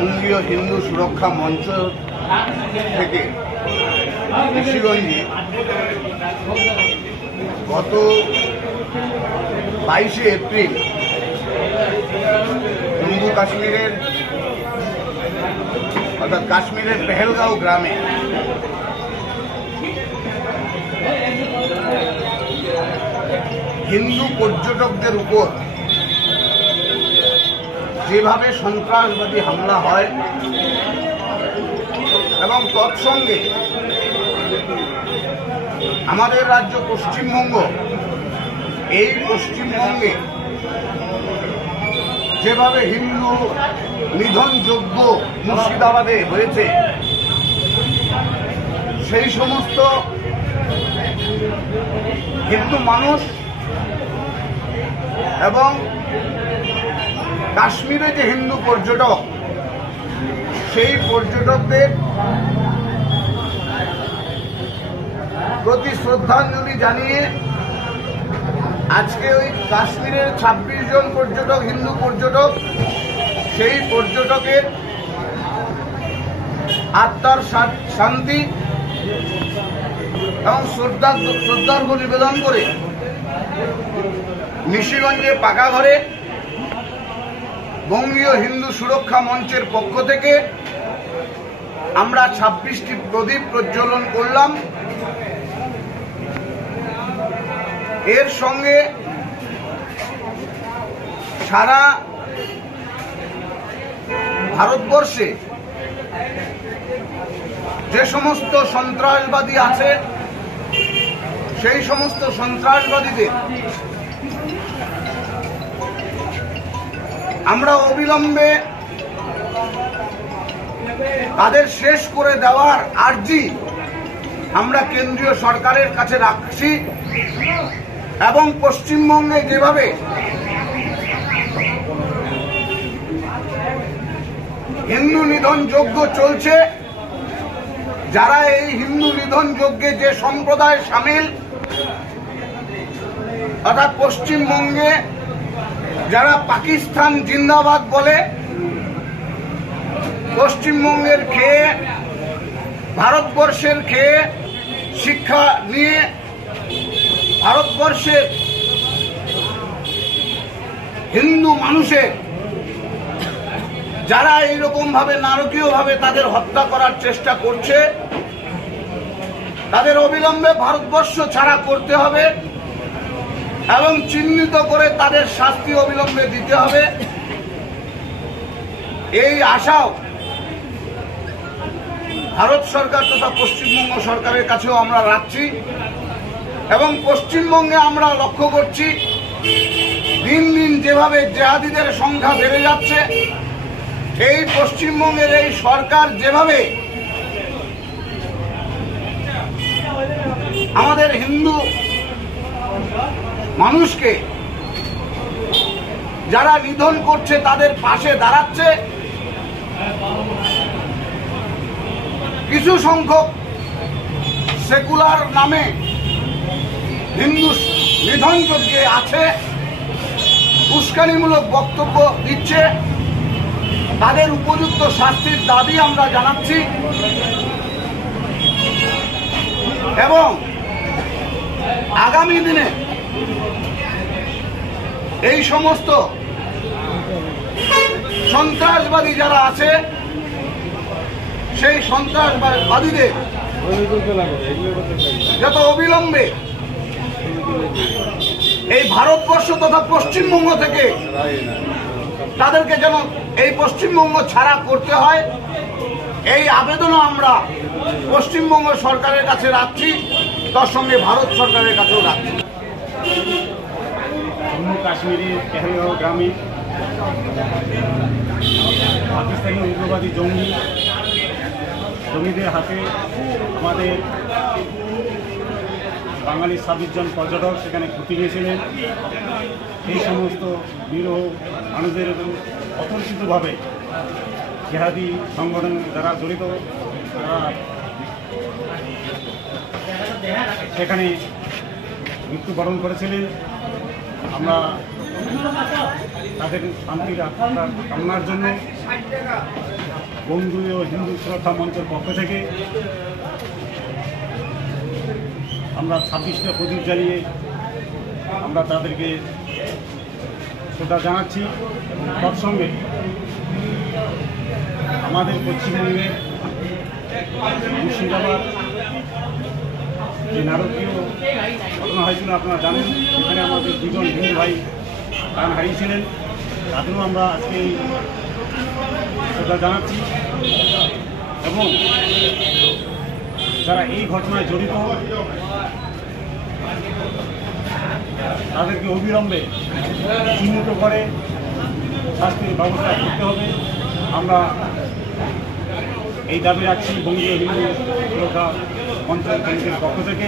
বঙ্গীয় হিন্দু সুরক্ষা মঞ্চ থেকে ঋষিগঞ্জে গত 22শে এপ্রিল জম্মু কাশ্মীরের অর্থাৎ কাশ্মীরের পেহেলগাঁও গ্রামে হিন্দু পর্যটকদের উপর যেভাবে সন্ত্রাসবাদী হামলা হয় এবং তৎসঙ্গে আমাদের রাজ্য পশ্চিমবঙ্গ, এই পশ্চিমবঙ্গে যেভাবে হিন্দু নিধনযজ্ঞ মুর্শিদাবাদে হয়েছে, সেই সমস্ত হিন্দু মানুষ এবং কাশ্মীরে যে হিন্দু পর্যটক, সেই পর্যটকদের প্রতি শ্রদ্ধাঞ্জলি জানিয়ে আজকে ওই কাশ্মীরের 26 জন পর্যটক, হিন্দু পর্যটক, সেই পর্যটকের আত্মার শান্তি এবং শ্রদ্ধার্ঘ্য নিবেদন করে নিশিগঞ্জে পাকা ঘরে বঙ্গীয় হিন্দু সুরক্ষা মঞ্চের পক্ষ থেকে আমরা 26টি প্রদীপ প্রজ্বলন করলাম। এর সঙ্গে সারা ভারতবর্ষে যে সমস্ত সন্ত্রাসবাদী আছে, সেই সমস্ত সন্ত্রাসবাদীদের আমরা অবিলম্বে তাদের শেষ করে দেওয়ার আর্জি আমরা কেন্দ্রীয় সরকারের কাছে রাখছি এবং পশ্চিমবঙ্গে যেভাবে হিন্দু নিধন যজ্ঞ চলছে, যারা এই হিন্দু নিধন যজ্ঞে যে সম্প্রদায় সামিল, অর্থাৎ পশ্চিমবঙ্গে যারা পাকিস্তান জিন্দাবাদ বলে, পশ্চিমবঙ্গের খেয়ে, ভারতবর্ষের খেয়ে শিক্ষা নিয়ে ভারতবর্ষের হিন্দু মানুষের যারা এইরকম ভাবে নারকীয়ভাবে তাদের হত্যা করার চেষ্টা করছে, তাদের অবিলম্বে ভারতবর্ষ ছাড়া করতে হবে এবং চিহ্নিত করে তাদের শাস্তি অবিলম্বে দিতে হবে। এই আশাও ভারত সরকার তথা পশ্চিমবঙ্গ সরকারের কাছেও আমরা রাখছি এবং পশ্চিমবঙ্গে আমরা লক্ষ্য করছি দিন দিন যেভাবে জেহাদিদের সংখ্যা বেড়ে যাচ্ছে, এই পশ্চিমবঙ্গের এই সরকার যেভাবে আমাদের হিন্দু মানুষকে যারা নিধন করছে তাদের পাশে দাঁড়াচ্ছে, কিছু সংখ্যক সেকুলার নামে হিন্দু নিধন যজ্ঞে আছে, উস্কানিমূলক বক্তব্য দিচ্ছে, তাদের উপযুক্ত শাস্তির দাবি আমরা জানাচ্ছি এবং আগামী দিনে এই সমস্ত সন্ত্রাসবাদী যারা আছে, সেই সন্ত্রাসবাদীদের যত অবিলম্বে এই ভারতবর্ষ তথা পশ্চিমবঙ্গ থেকে তাদেরকে যেন এই পশ্চিমবঙ্গ ছাড়া করতে হয়, এই আবেদনও আমরা পশ্চিমবঙ্গ সরকারের কাছে রাখছি, তার সঙ্গে ভারত সরকারের কাছেও রাখছি। জম্মু কাশ্মীরের পেহেলগাঁও গ্রামে পাকিস্তানি উগ্রবাদী জঙ্গিদের হাতে আমাদের বাঙালি 26 জন পর্যটক সেখানে ঘুরতে গিয়েছিলেন। এই সমস্ত নিরীহ মানুষদের অতর্কিতভাবে জেহাদি সংগঠন যারা জড়িত, তারা সেখানে মৃত্যুবরণ করেছিলেন। আমরা তাদের শান্তির আত্মার কামনার জন্য বঙ্গীয় হিন্দু সুরক্ষা মঞ্চের পক্ষ থেকে আমরা 26টা প্রদীপ জ্বালিয়ে আমরা তাদেরকে শ্রদ্ধা জানাচ্ছি। এবং তৎসঙ্গে আমাদের পশ্চিমবঙ্গের মুর্শিদাবাদ যে নারকীয় ঘটনা হয়েছিল আপনারা জানেন, এখানে আমাদের দুজন হিন্দু ভাই প্রাণ হারিয়েছিলেন, তাদেরও আমরা আজকে শ্রদ্ধা জানাচ্ছি। এবং যারা এই ঘটনায় জড়িত তাদেরকে অবিলম্বে চিহ্নিত করে শাস্তির ব্যবস্থা করতে হবে। আমরা এই দাবি রাখছি বঙ্গীয় হিন্দু সুরক্ষা মঞ্চ কমিটির পক্ষ থেকে।